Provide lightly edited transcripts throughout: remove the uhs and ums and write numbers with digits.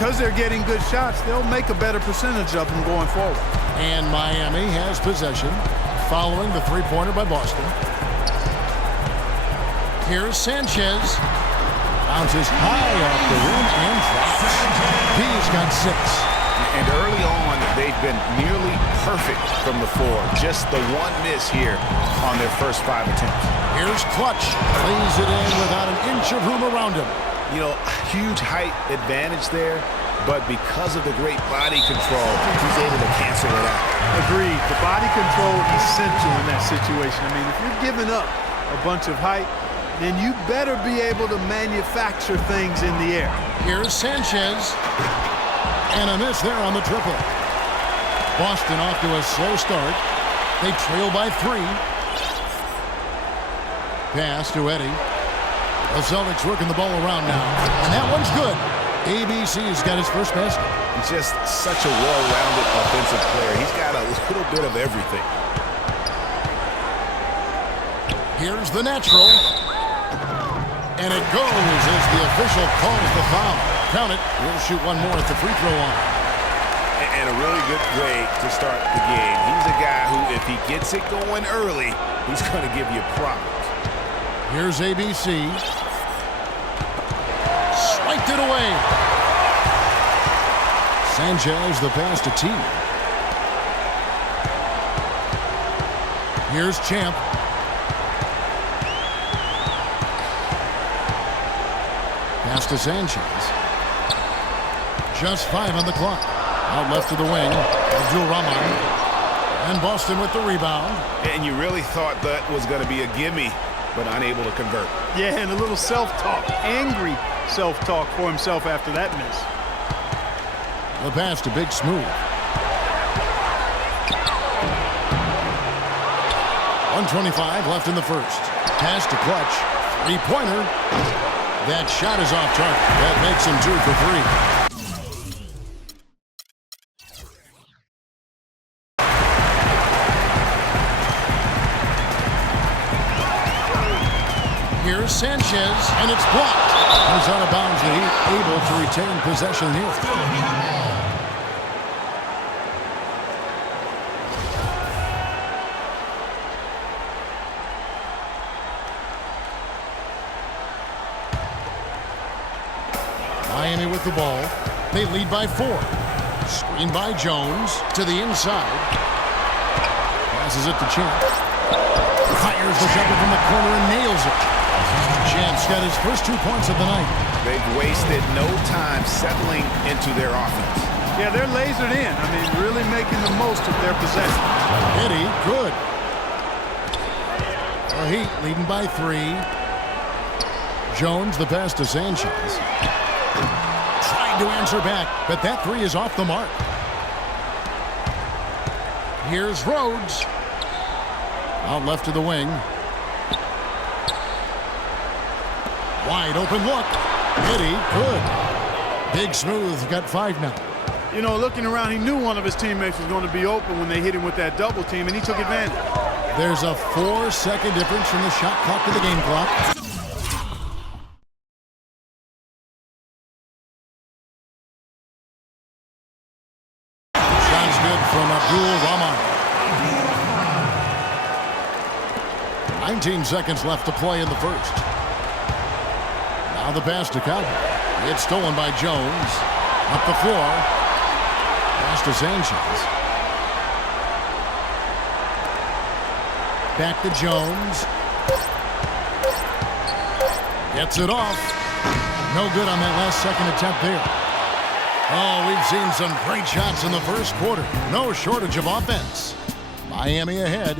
because they're getting good shots, they'll make a better percentage of them going forward. And Miami has possession following the three-pointer by Boston. Here's Sanchez. Bounces high off the rim and drops. He's got 6. And early on, they've been nearly perfect from the floor. Just the one miss here on their first 5 attempts. Here's Clutch. Lays it in without an inch of room around him. You know, huge height advantage there, but because of the great body control, he's able to cancel it out. Agreed. The body control essential in that situation. I mean, if you're giving up a bunch of height, then you better be able to manufacture things in the air. Here's Sanchez. And a miss there on the triple. Boston off to a slow start. They trail by 3. Pass to Eddie. The Celtics working the ball around now. And that one's good. ABC's got his first basket. He's just such a well-rounded offensive player. He's got a little bit of everything. Here's the natural. And it goes as the official calls the foul. Count it. We'll shoot one more at the free throw line. And a really good way to start the game. He's a guy who, if he gets it going early, he's going to give you problems. Here's ABC. Swiped it away. Sanchez the pass to T. Here's Champ. Pass to Sanchez. Just 5 on the clock. Out left to the wing. Abdul-Rahman. And Boston with the rebound. And you really thought that was going to be a gimme, but unable to convert. Yeah, and a little self-talk. Angry self-talk for himself after that miss. The pass to Big Smooth. 1:25 left in the first. Pass to Clutch. 3-pointer. That shot is off target. That makes him 2 for 3. Here's Sanchez, and it's blocked. He's out of bounds. The Heat able to retain possession here. Miami with the ball. They lead by 4. Screen by Jones to the inside. Passes it to Champ. Fires the jumper from the corner and nails it. Champ's got his first 2 points of the night. They've wasted no time settling into their offense. Yeah, they're lasered in. I mean, really making the most of their possession. Eddie, good. The Heat leading by 3. Jones the pass to Sanchez. Trying to answer back, but that 3 is off the mark. Here's Rhodes. Out left to the wing. Wide open look. Eddie, good. Big Smooth got 5 now. You know, looking around, he knew one of his teammates was going to be open when they hit him with that double team, and he took advantage. There's a 4-second difference from the shot clock to the game clock. Shots good from Abdul-Rahman. 19 seconds left to play in the first. Now the pass to Cowboy. It's stolen by Jones. Up the floor. Pass to Sanchez. Back to Jones. Gets it off. No good on that last second attempt there. Oh, we've seen some great shots in the first quarter. No shortage of offense. Miami ahead.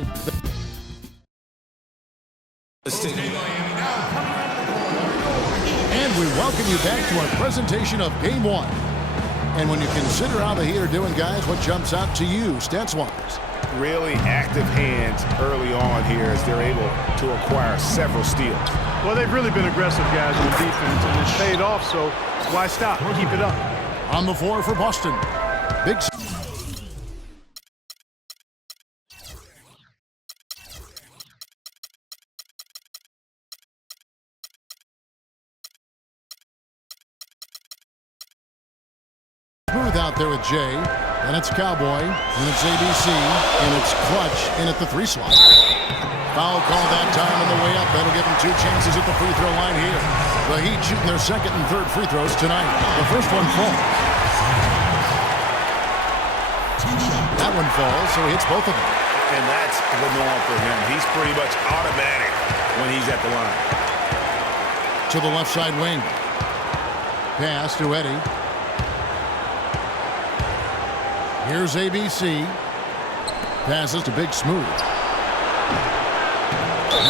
And we welcome you back to our presentation of Game 1. And when you consider how the Heat are doing, guys, what jumps out to you, stats-wise? Really active hands early on here as they're able to acquire several steals. Well, they've really been aggressive guys on defense, and it's paid off, so why stop? Keep it up. On the floor for Boston. Big Booth out there with Jay. And it's Cowboy. And it's ABC. And it's Clutch in at the 3 slot. Foul call that time on the way up. That'll give them 2 chances at the free throw line here. The Heat shooting their 2nd and 3rd free throws tonight. The first one falls. That one falls, so he hits both of them. And that's the norm for him. He's pretty much automatic when he's at the line. To the left side wing. Pass to Eddie. Here's ABC. Passes to Big Smooth.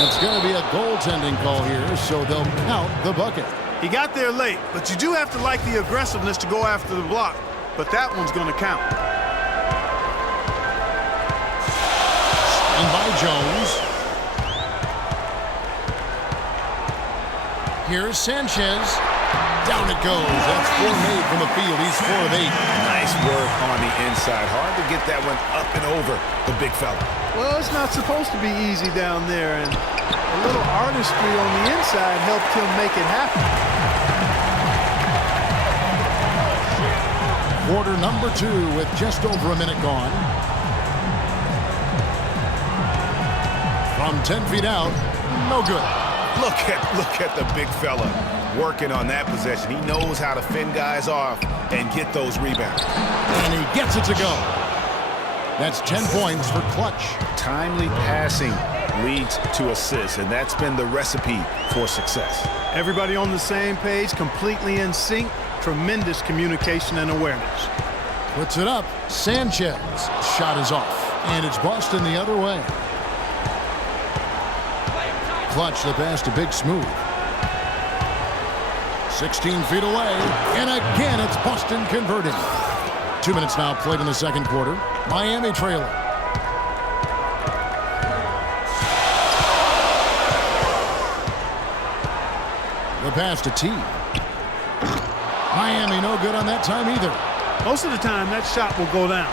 It's going to be a goaltending call here, so they'll count the bucket. He got there late, but you do have to like the aggressiveness to go after the block. But that one's going to count. And by Jones. Here's Sanchez. Down it goes. That's 4 made from the field. He's 4 of 8. Nice work on the inside. Hard to get that one up and over the big fella. Well, it's not supposed to be easy down there, and a little artistry on the inside helped him make it happen. Quarter number 2 with just over a minute gone. From 10 feet out, no good. Look at the big fella working on that possession. He knows how to fend guys off and get those rebounds. And he gets it to go. That's 10 points for Clutch. Timely passing leads to assists, and that's been the recipe for success. Everybody on the same page, completely in sync, tremendous communication and awareness. Puts it up. Sanchez. Shot is off. And it's Boston the other way. Clutch the pass to Big Smooth. 16 feet away. And again, it's Boston converting. 2 minutes now played in the second quarter. Miami trailing. The pass to T. Miami no good on that time either. Most of the time, that shot will go down.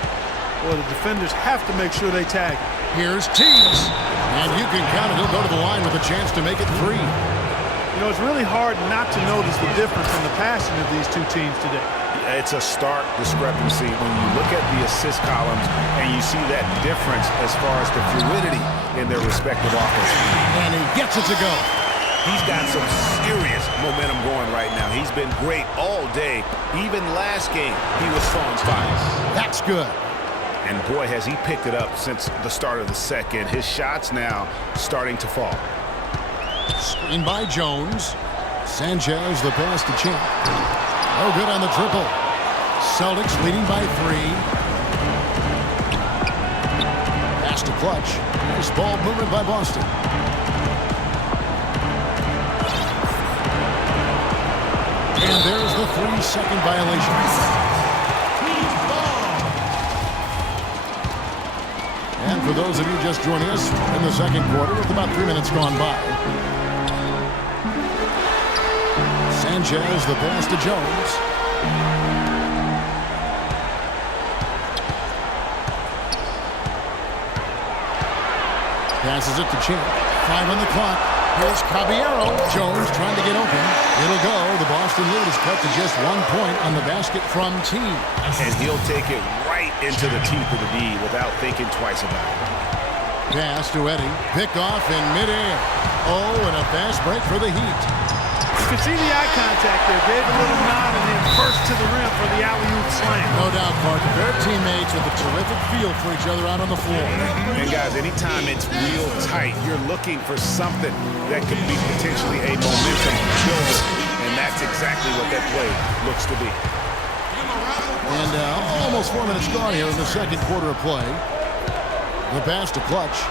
Well, the defenders have to make sure they tag it. Here's Teagues. And you can count it. He'll go to the line with a chance to make it 3. You know, it's really hard not to notice the difference in the passing of these two teams today. It's a stark discrepancy when you look at the assist columns and you see that difference as far as the fluidity in their respective offenses. And he gets it to go. He's got some serious momentum going right now. He's been great all day. Even last game, he was throwing fire. That's good. And boy, has he picked it up since the start of the second. His shots now starting to fall. Screen by Jones. Sanchez the pass to Champ. No good on the triple. Celtics leading by 3. Pass to Clutch. Nice ball movement by Boston. And there's the 3-second violation. And for those of you just joining us in the second quarter, with about 3 minutes gone by. Sanchez the pass to Jones. Passes it to Champ. 5 on the clock. Here's Caballero. Jones trying to get open. It'll go. The Boston lead is cut to just 1 point on the basket from T. And he'll take it right into the teeth of the D without thinking twice about it. Pass to Eddie. Pick off in midair. Oh, and a fast break for the Heat. You can see the eye contact there. Gave a little nod and then burst to the rim for the alley-oop slam. No doubt, Parker. Their teammates with a terrific feel for each other out on the floor. And guys, anytime it's real tight, you're looking for something that could be potentially a momentum builder. And that's exactly what that play looks to be. And almost 4 minutes gone here in the second quarter of play. The pass to Clutch.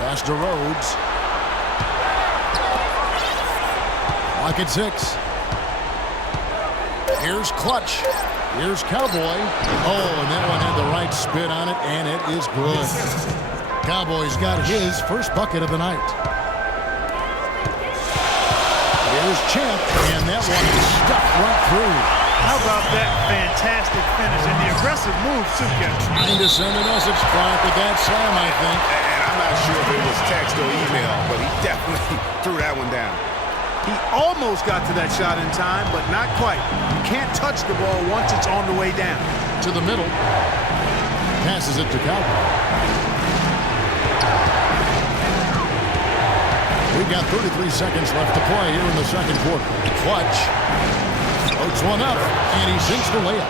Pass to Rhodes. Clock at 6. Here's Clutch. Here's Cowboy. Oh, and that one had the right spin on it, and it is good. Cowboy's got his first bucket of the night. Here's Champ, and that one is stuffed right through. How about that fantastic finish and the aggressive move, too, Kevin? Trying to send a message, Clark, with that slam, I think. And I'm not sure if it was text or email, but he definitely threw that one down. He almost got to that shot in time, but not quite. You can't touch the ball once it's on the way down. To the middle. Passes it to Cowboy. We've got 33 seconds left to play here in the second quarter. Clutch. Floats one up, and he sinks the layup.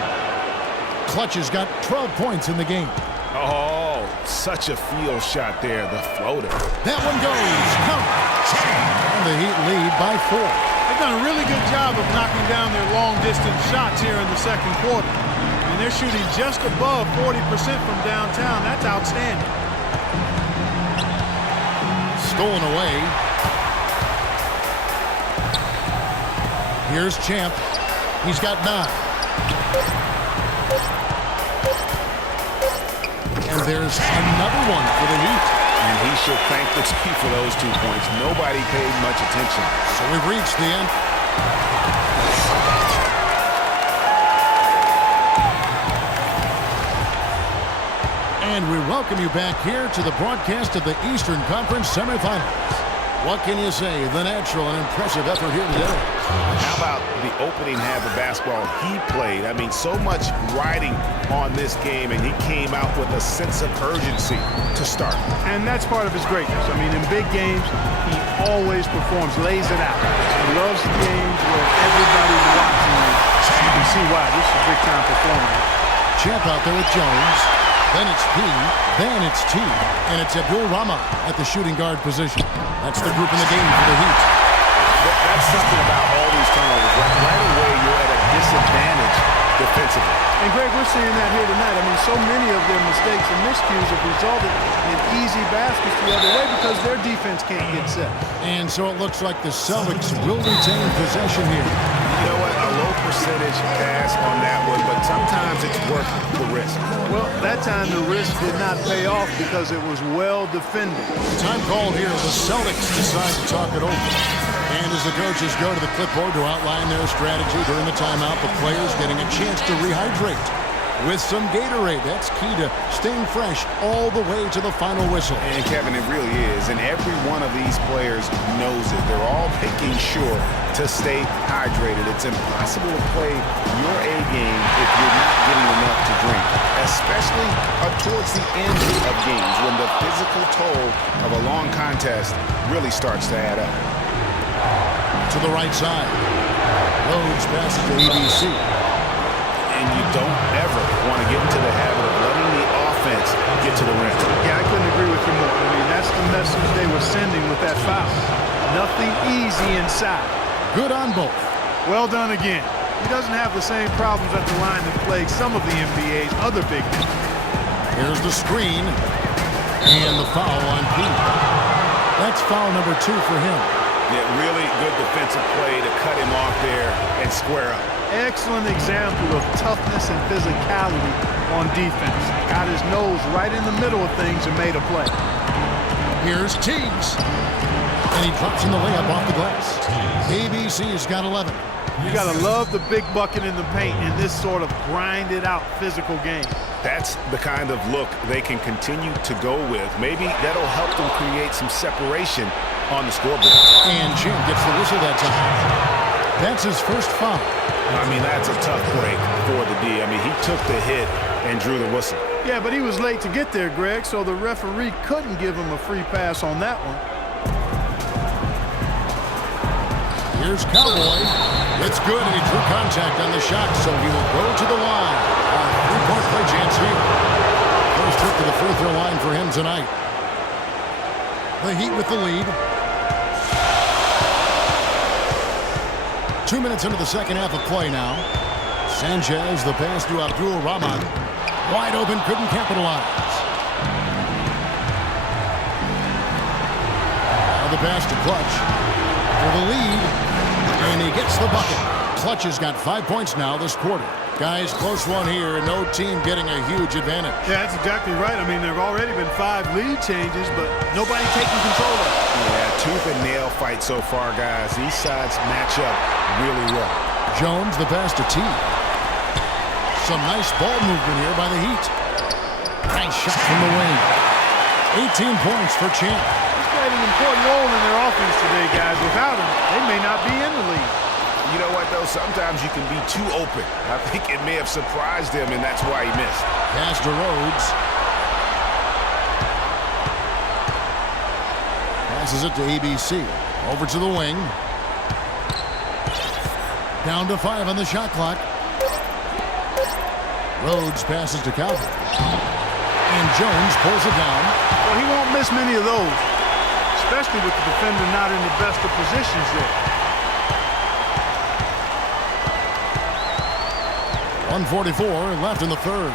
Clutch has got 12 points in the game. Oh, such a field shot there, the floater. That one goes. Count. And the Heat lead by 4. They've done a really good job of knocking down their long-distance shots here in the second quarter. I mean, they're shooting just above 40% from downtown. That's outstanding. Stolen away. Here's Champ. He's got 9. And there's another one for the Heat. And he should thank the team for those 2 points. Nobody paid much attention. So we've reached the end. And we welcome you back here to the broadcast of the Eastern Conference semifinals. What can you say? The natural and impressive effort here today. How about the opening half of basketball he played? I mean, so much riding on this game, and he came out with a sense of urgency to start. And that's part of his greatness. I mean, in big games, he always performs, lays it out. He loves the games where everybody's watching him. You can see why. This is a big-time performer. Champ out there with Jones. Then it's P. Then it's T. And it's Abdul-Rahman at the shooting guard position. That's the group in the game for the Heat. That's something about all these turnovers. Right away, you're at a disadvantage defensively. And, Greg, we're seeing that here tonight. I mean, so many of their mistakes and miscues have resulted in easy baskets the other way because their defense can't get set. And so it looks like the Celtics will retain possession here. You know what? A low percentage pass on that one, but sometimes it's worth the risk. Well, that time the risk did not pay off because it was well defended. Time call here. The Celtics decide to talk it over. And as the coaches go to the clipboard to outline their strategy during the timeout, the players getting a chance to rehydrate with some Gatorade. That's key to staying fresh all the way to the final whistle. And, Kevin, it really is. And every one of these players knows it. They're all making sure to stay hydrated. It's impossible to play your A game if you're not getting enough to drink, especially towards the end of games when the physical toll of a long contest really starts to add up. To the right side. Rhodes passes to ABC. And you don't ever want to get into the habit of letting the offense get to the rim. Yeah, I couldn't agree with you more. I mean, that's the message they were sending with that foul. Nothing easy inside. Good on both. Well done again. He doesn't have the same problems at the line that plague some of the NBA's other big men. Here's the screen. And the foul on P. That's foul number 2 for him. Yeah, really good defensive play to cut him off there and square up. Excellent example of toughness and physicality on defense. Got his nose right in the middle of things and made a play. Here's Teagues. And he drops in the layup off the glass. ABC's got 11. You got to love the big bucket in the paint in this sort of grinded-out physical game. That's the kind of look they can continue to go with. Maybe that'll help them create some separation on the scoreboard. And Jim gets the whistle that time. That's his first foul. I mean, that's a tough break for the D. I mean, he took the hit and drew the whistle. Yeah, but he was late to get there, Greg, so the referee couldn't give him a free pass on that one. Here's Cowboy. It's good, and he drew contact on the shot, so he will go to the line. Three-point play chance here. First trip to the free throw line for him tonight. The Heat with the lead. 2 minutes into the second half of play now. Sanchez, the pass to Abdul-Rahman. Wide open, couldn't capitalize. Now the pass to Clutch for the lead. And he gets the bucket. Clutch has got 5 points now this quarter. Guys, close one here, and no team getting a huge advantage. Yeah, that's exactly right. I mean, there have already been 5 lead changes, but nobody taking control of it. Yeah, tooth and nail fight so far, guys. These sides match up really well. Jones, the pass to T. Some nice ball movement here by the Heat. Nice shot from the wing. 18 points for Champ. He's played an important role in their offense today, guys. Without him, they may not be in the league. You know what, though? Sometimes you can be too open. I think it may have surprised him, and that's why he missed. Pass to Rhodes. Passes it to ABC. Over to the wing. Down to 5 on the shot clock. Rhodes passes to Cowboy. And Jones pulls it down. Well, he won't miss many of those, especially with the defender not in the best of positions there. 1:44 left in the third.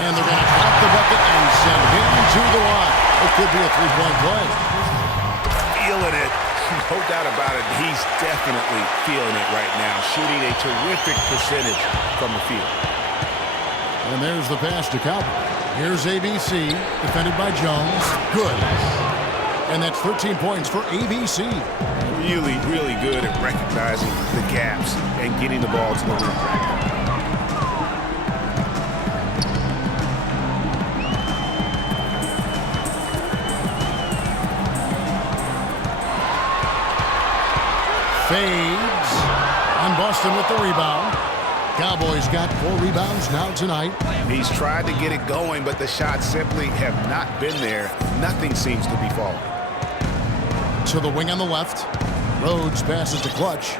And they're going to drop the bucket and send him to the line. It could be a three-point play. Feeling it. No doubt about it. He's definitely feeling it right now. Shooting a terrific percentage from the field. And there's the pass to Cowboy. Here's ABC, defended by Jones. Good. And that's 13 points for ABC. Really, really good at recognizing the gaps and getting the ball to the rim. Fades. And Boston with the rebound. Cowboys got 4 rebounds now tonight. He's tried to get it going, but the shots simply have not been there. Nothing seems to be falling. To the wing on the left. Rhodes passes to Clutch.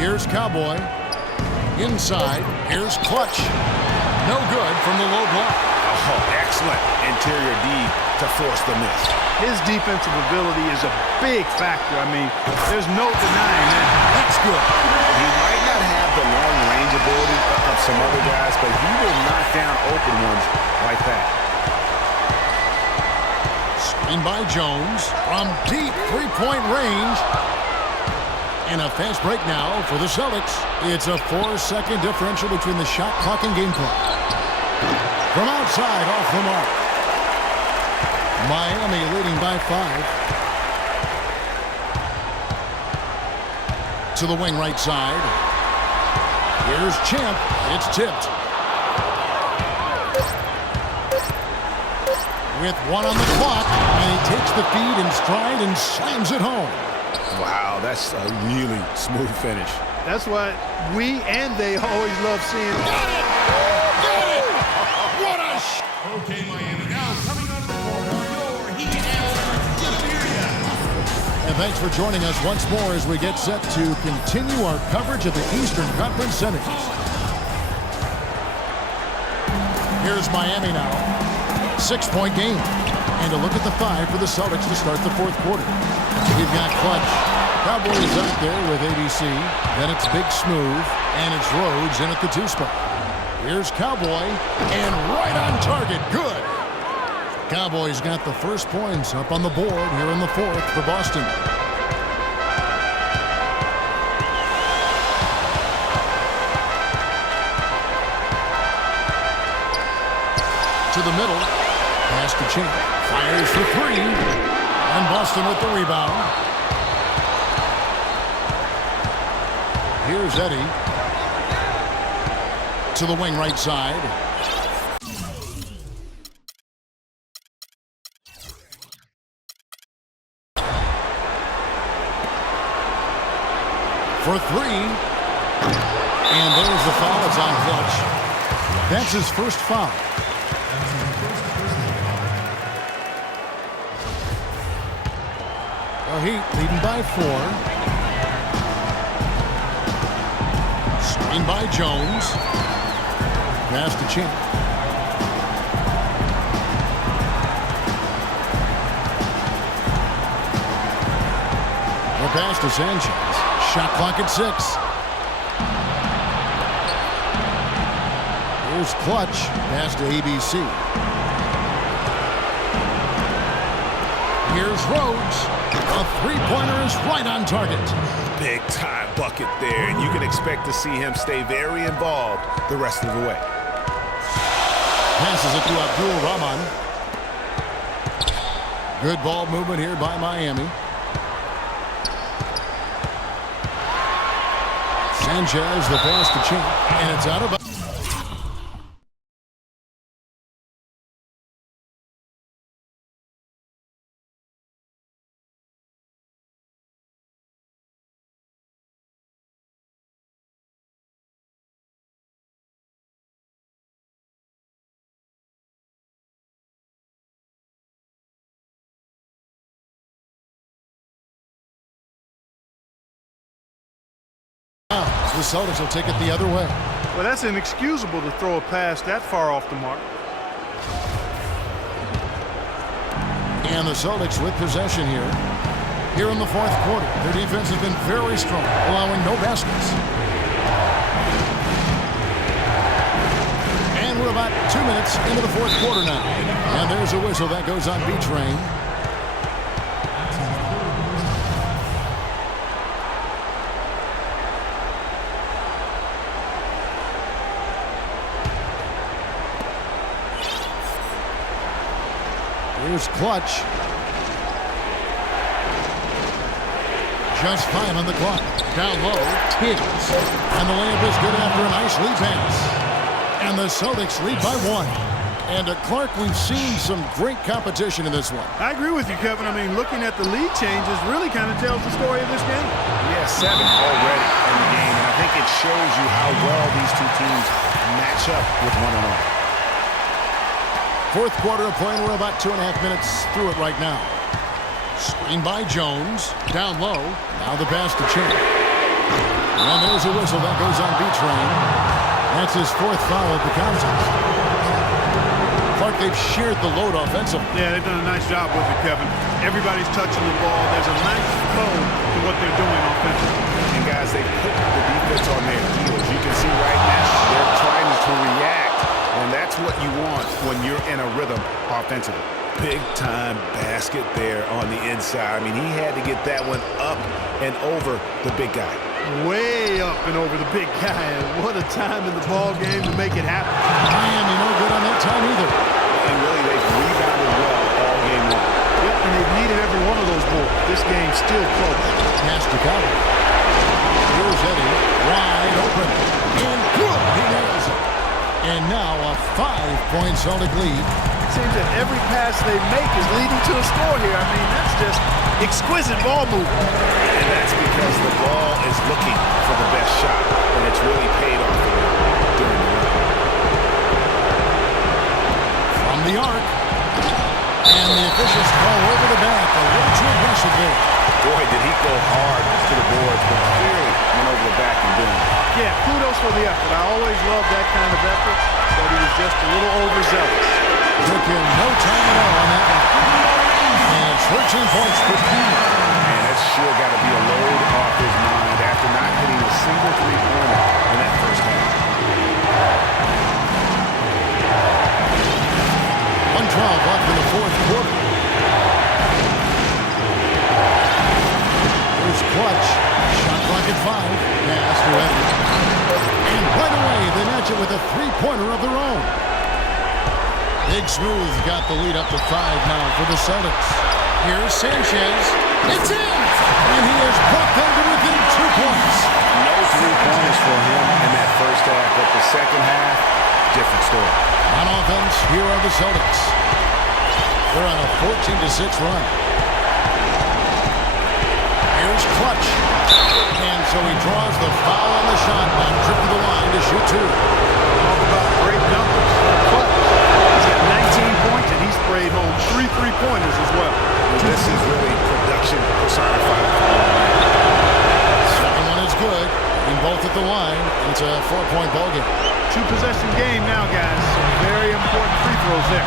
Here's Cowboy. Inside. Here's Clutch. No good from the low block. Oh, excellent interior D to force the miss. His defensive ability is a big factor. I mean, there's no denying that. That's good. He might not have the long-range ability of some other guys, but he will knock down open ones like that. Screen by Jones from deep three-point range. And a fast break now for the Celtics. It's a 4-second differential between the shot clock and game clock. From outside, off the mark. Miami leading by 5. To the wing right side. Here's Champ. It's tipped. With 1 on the clock, and he takes the feed in stride and slams it home. Wow, that's a really smooth finish. That's what we and they always love seeing. Got it! Got it! What a Okay, Miami. Now coming on the court are your Heat answers. Good to hear ya. And thanks for joining us once more as we get set to continue our coverage of the Eastern Conference Centers. Here's Miami now. 6-point game. And a look at the 5 for the Celtics to start the fourth quarter. We've got Clutch. Cowboys out there with ABC. Then it's Big Smooth. And it's Rhodes in at the 2 spot. Here's Cowboy. And right on target. Good. Cowboys got the first points up on the board here in the fourth for Boston. To the middle. Pass to Champ. Fires for 3. And Boston with the rebound. Here's Eddie. To the wing right side. For 3. And there's the foul. It's on Clutch. That's his first foul. The Heat leading by 4. Screen by Jones. Pass to Champ. The pass to Sanchez. Shot clock at 6. Here's Clutch. Pass to ABC. Here's Rhodes. A three-pointer is right on target. Big time bucket there, and you can expect to see him stay very involved the rest of the way. Passes it to Abdul-Rahman. Good ball movement here by Miami. Sanchez, the pass to Champ, and it's out of bounds. The Celtics will take it the other way. Well, that's inexcusable to throw a pass that far off the mark. And the Celtics with possession here. Here in the fourth quarter, their defense has been very strong, allowing no baskets. And we're about 2 minutes into the fourth quarter now. And there's a whistle that goes on B-Train. Here's Clutch. Just 5 on the clock. Down low, Higgs. And the layup is good after a nice lead pass. And the Celtics lead by 1. And Clark, we've seen some great competition in this one. I agree with you, Kevin. I mean, looking at the lead changes really kind of tells the story of this game. Yeah, 7 already in the game, and I think it shows you how well these two teams match up with one another. Fourth quarter of play, and we're about 2.5 minutes through it right now. Screen by Jones. Down low. Now the pass to Champ. And there's a whistle that goes on B-Train. That's his 4th foul of the contest. Clark, they've shared the load offensively. Yeah, they've done a nice job with it, Kevin. Everybody's touching the ball. There's a nice flow to what they're doing offensively. And guys, they put the defense on their heels. You can see right now they're trying to react, and that's what you want when you're in a rhythm offensively. Big-time basket there on the inside. I mean, he had to get that one up and over the big guy. Way up and over the big guy. And what a time in the ball game to make it happen. Miami no good on that time either. And really, they've rebounded well all game long. Yep, and they've needed every one of those boards. This game's still close. Pass to Coward. Here's Eddie. Wide open. And good. He nails it. And now a 5-point Celtic lead. It seems that every pass they make is leading to a score here. I mean, that's just exquisite ball movement. And that's because the ball is looking for the best shot, and it's really paid off for them during the run. From the arc. And the officials call over the back. A little too aggressive there. Boy, did he go hard to the boards, but clearly went over the back and doing it. Yeah, kudos for the effort. I always love that kind of effort, but he was just a little overzealous. Took him no time at all on that one. And 13 points for Pete. Man, that's sure got to be a load off his mind after not hitting a single three-pointer in that first half. 1:12 left in the fourth quarter. Here's Clutch. Shot clock at 5. Pass to Eddie. And right away, they match it with a three-pointer of their own. Big Smooth got the lead up to 5 now for the Celtics. Here's Sanchez. It's in! And he has brought them to within 2 points. No three-pointers for him in that first half, but the second half, different story. On offense, here are the Celtics. They're on a 14-6 run. Here's Clutch. And so he draws the foul on the shot and trip to the line to shoot 2. Talk about great numbers. Clutch. He's got 19 points, and he sprayed home 3 3-pointers as well. This is really production personified. Second one is good. In both at the line, and it's a 4-point ball game. 2-possession game now, guys. Some very important free throws there.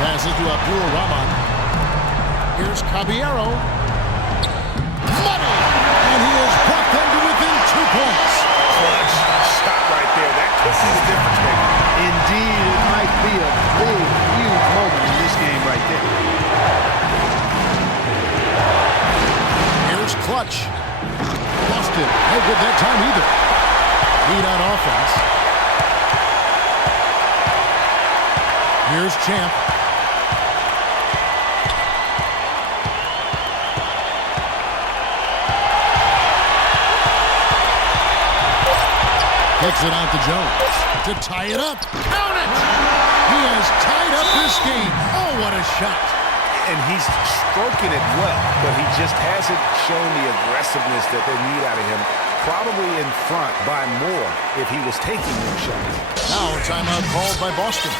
Passes to Abdul Rahman. Here's Caballero. Money! And he has brought them to within 2 points. Clutch stop right there. That could be the difference maker. Indeed, it might be a big, huge moment in this game right there. Here's Clutch. Busted. No good that time either. Lead on offense. Here's Champ. Kicks it out to Jones to tie it up. Count it! He has tied up this game. Oh, what a shot. And he's stroking it well, but he just hasn't shown the aggressiveness that they need out of him. Probably in front by more if he was taking more shots. Now a timeout called by Boston.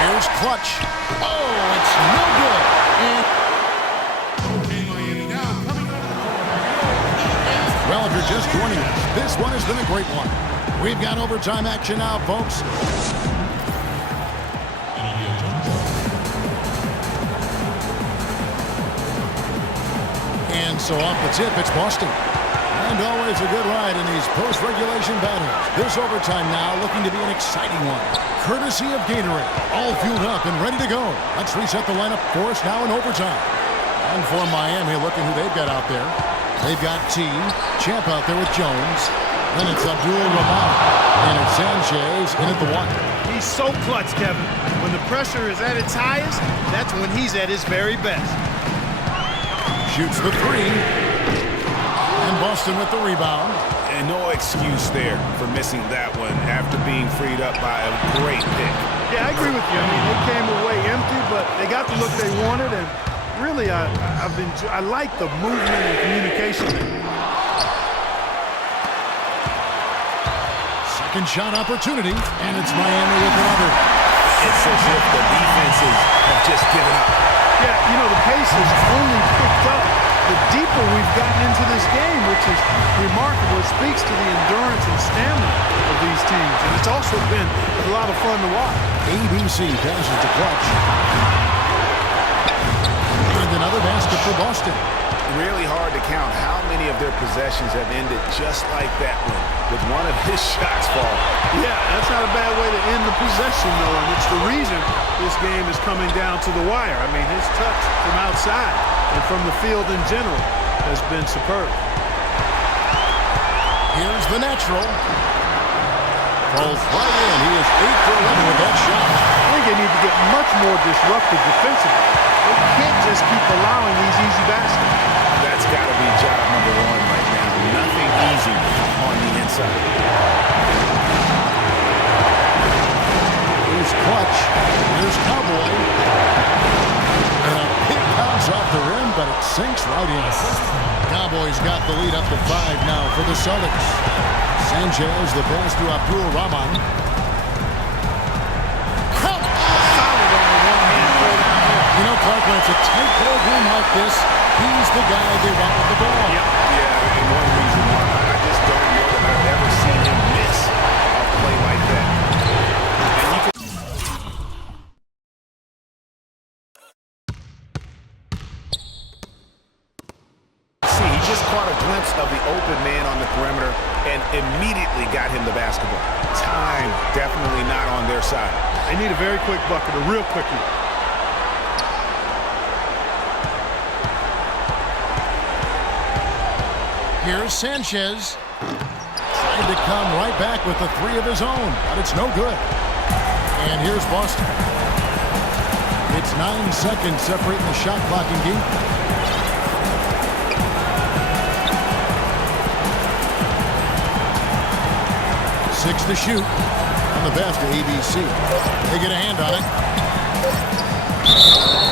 Here's Clutch. Oh, it's no good. And Okay, Miami. Now coming up. He well, if you're just joining us, this one has been a great one. We've got overtime action now, folks. And so off the tip, it's Boston. And always a good ride in these post-regulation battles. This overtime now looking to be an exciting one. Courtesy of Gatorade. All fueled up and ready to go. Let's reset the lineup for us now in overtime. And for Miami, look at who they've got out there. They've got T. Champ out there with Jones. Then it's Abdul-Rahman. And it's Sanchez in at the one. He's so clutch, Kevin. When the pressure is at its highest, that's when he's at his very best. Shoots the three. And Boston with the rebound. And no excuse there for missing that one after being freed up by a great pick. Yeah, I agree with you. I mean, they came away empty, but they got the look they wanted, and really, I like the movement and communication. Second shot opportunity, and it's Miami with another. It's as if the defenses have just given up. Yeah, you know, the pace has only picked up the deeper we've gotten into this game, which is remarkable. It speaks to the endurance and stamina of these teams, and it's also been a lot of fun to watch. ABC passes to Clutch. And another basket for Boston. Really hard to count how many of their possessions have ended just like that one, with one of his shots fall. Yeah, that's not a bad way to end the possession, though, and it's the reason this game is coming down to the wire. I mean, his touch from outside and from the field in general has been superb. Here's the natural. Falls right in. He is 8 for 11 with that shot. I think they need to get much more disruptive defensively. They can't just keep allowing these easy baskets. That's got to be job number one right now. Nothing easy on the inside. Here's Clutch. Here's Cowboy. And a big bounce off the rim, but it sinks right in. Cowboys got the lead up to 5 now for the Celtics. Sanchez, the pass to Abdul-Rahman. Solid on the one-hand throw down there. You know, Clark, when it's a tight ball game like this, he's the guy they want with the ball. Yeah, and one reason why I just don't know that I've ever seen him miss a play like that. And you can see he just caught a glimpse of the open man on the perimeter and immediately got him the basketball. Time definitely not on their side. They need a very quick bucket, a real quick one. Here's Sanchez. Trying to come right back with the 3 of his own, but it's no good. And here's Boston. It's 9 seconds separating the shot clock and game. Six to shoot on the pass to ABC. They get a hand on it.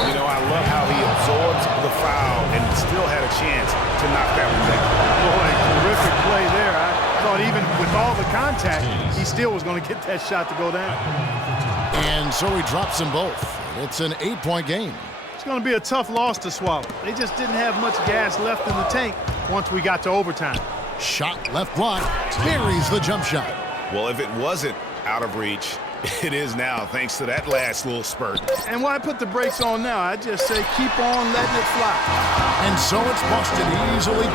You know, I love how he absorbs the foul and still had a chance to knock that one down. Boy, terrific play there. I thought even with all the contact, he still was going to get that shot to go down. And so he drops them both. It's an 8-point game. It's going to be a tough loss to swallow. They just didn't have much gas left in the tank once we got to overtime. Shot left block. Buries the jump shot. Well, if it wasn't out of reach, it is now, thanks to that last little spurt. And why put the brakes on now? I just say keep on letting it fly. And so it's Boston easily.